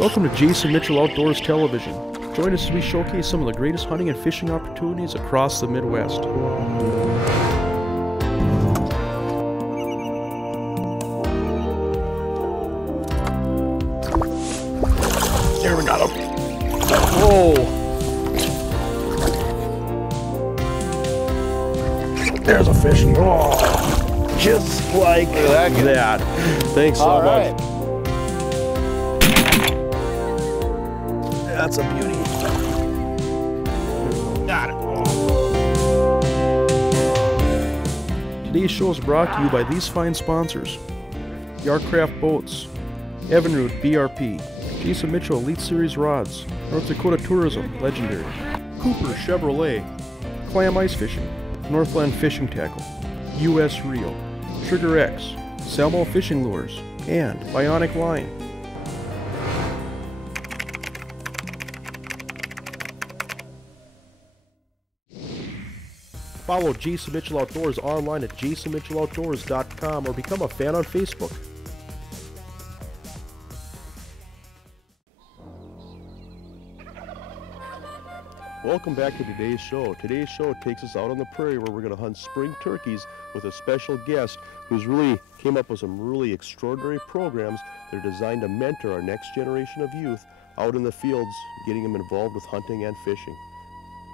Welcome to Jason Mitchell Outdoors Television. Join us as we showcase some of the greatest hunting and fishing opportunities across the Midwest. There, we got him. Whoa! There's a fish. Oh, just like that. Thanks so much. That's a beauty. Got it. Today's show is brought to you by these fine sponsors: Yarcraft Boats, Evinrude BRP, Jason Mitchell Elite Series Rods, North Dakota Tourism Legendary, Cooper Chevrolet, Clam Ice Fishing, Northland Fishing Tackle, US Reel, Trigger X, Salmo Fishing Lures, and Bionic Line. Follow Jason Mitchell Outdoors online at jasonmitchelloutdoors.com or become a fan on Facebook. Welcome back to today's show. Today's show takes us out on the prairie where we're going to hunt spring turkeys with a special guest who's really came up with some really extraordinary programs that are designed to mentor our next generation of youth out in the fields, getting them involved with hunting and fishing.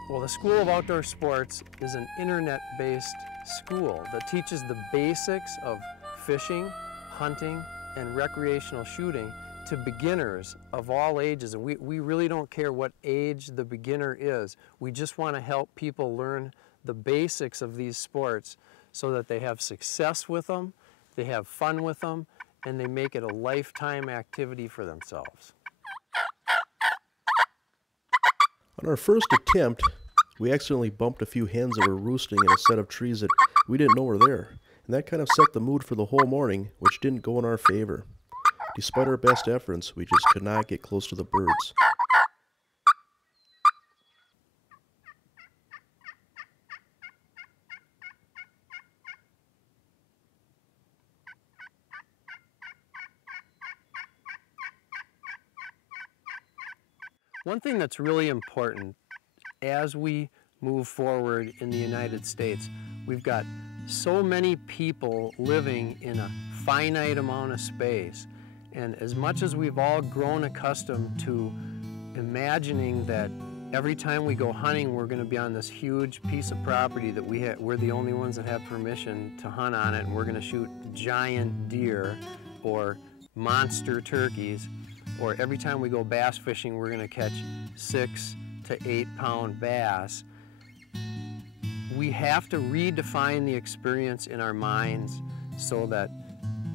Well, the School of Outdoor Sports is an internet-based school that teaches the basics of fishing, hunting, and recreational shooting to beginners of all ages. And we really don't care what age the beginner is. We just want to help people learn the basics of these sports so that they have success with them, they have fun with them, and they make it a lifetime activity for themselves. On our first attempt, we accidentally bumped a few hens that were roosting in a set of trees that we didn't know were there. And that kind of set the mood for the whole morning, which didn't go in our favor. Despite our best efforts, we just could not get close to the birds. One thing that's really important as we move forward in the United States, we've got so many people living in a finite amount of space. And as much as we've all grown accustomed to imagining that every time we go hunting, we're going to be on this huge piece of property that we're the only ones that have permission to hunt on it, and we're going to shoot giant deer or monster turkeys, or every time we go bass fishing, we're going to catch 6 to 8 pound bass. We have to redefine the experience in our minds so that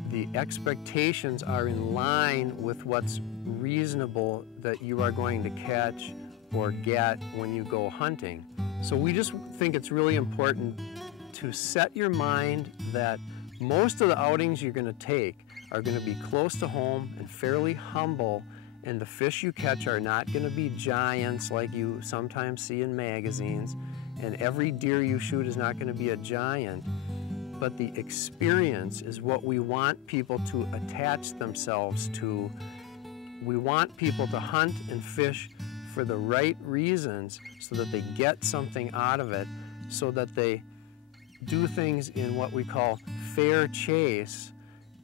the expectations are in line with what's reasonable that you are going to catch or get when you go hunting. So we just think it's really important to set your mind that most of the outings you're going to take are going to be close to home and fairly humble, and the fish you catch are not going to be giants like you sometimes see in magazines, and every deer you shoot is not going to be a giant. But the experience is what we want people to attach themselves to. We want people to hunt and fish for the right reasons so that they get something out of it, so that they do things in what we call fair chase,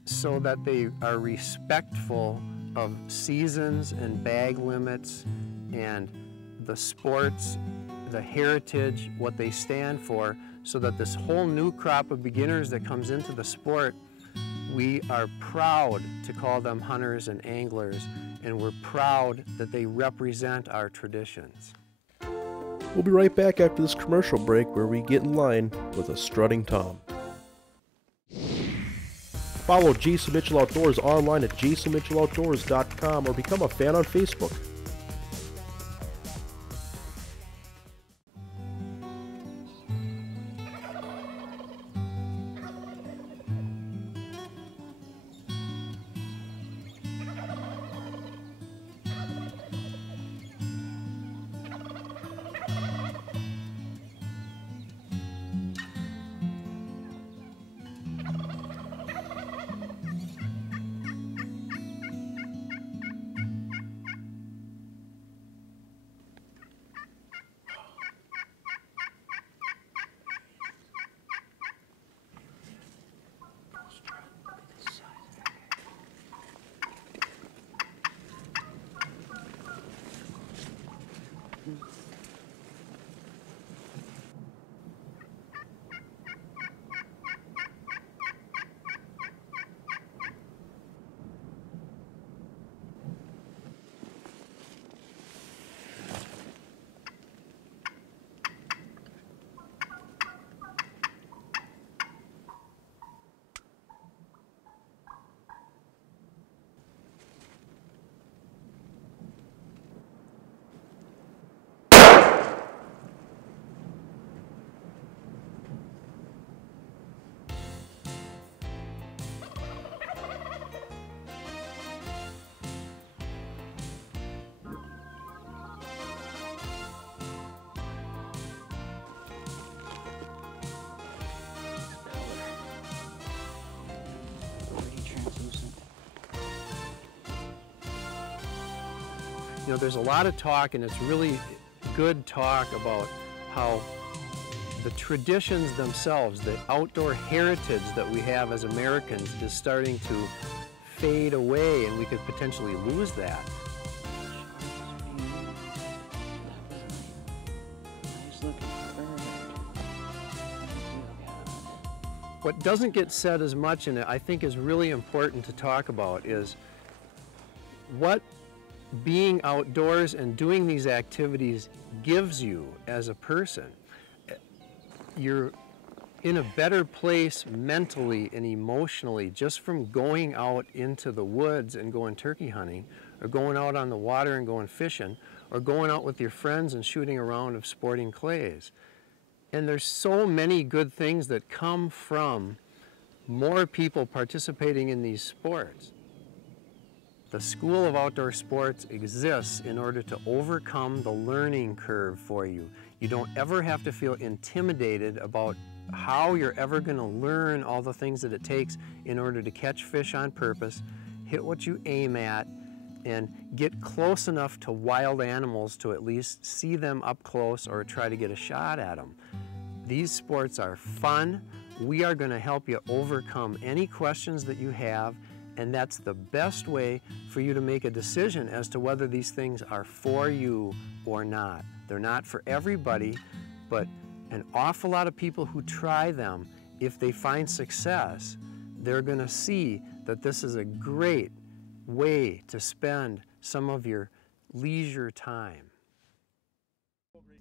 so that they are respectful of seasons and bag limits and the sports, the heritage, what they stand for, so that this whole new crop of beginners that comes into the sport, we are proud to call them hunters and anglers, and we're proud that they represent our traditions. We'll be right back after this commercial break where we get in line with a strutting Tom. Follow Jason Mitchell Outdoors online at jasonmitchelloutdoors.com or become a fan on Facebook. You know, there's a lot of talk, and it's really good talk about how the traditions themselves, the outdoor heritage that we have as Americans is starting to fade away, and we could potentially lose that. What doesn't get said as much, and I think is really important to talk about, is what being outdoors and doing these activities gives you as a person. You're in a better place mentally and emotionally just from going out into the woods and going turkey hunting, or going out on the water and going fishing, or going out with your friends and shooting a round of sporting clays. And there's so many good things that come from more people participating in these sports. The School of Outdoor Sports exists in order to overcome the learning curve for you. You don't ever have to feel intimidated about how you're ever going to learn all the things that it takes in order to catch fish on purpose, hit what you aim at, and get close enough to wild animals to at least see them up close or try to get a shot at them. These sports are fun. We are going to help you overcome any questions that you have, and that's the best way for you to make a decision as to whether these things are for you or not. They're not for everybody, but an awful lot of people who try them, if they find success, they're going to see that this is a great way to spend some of your leisure time.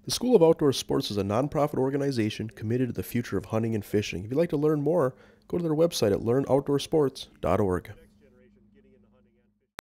The School of Outdoor Sports is a nonprofit organization committed to the future of hunting and fishing. If you'd like to learn more, go to their website at learnoutdoorsports.org.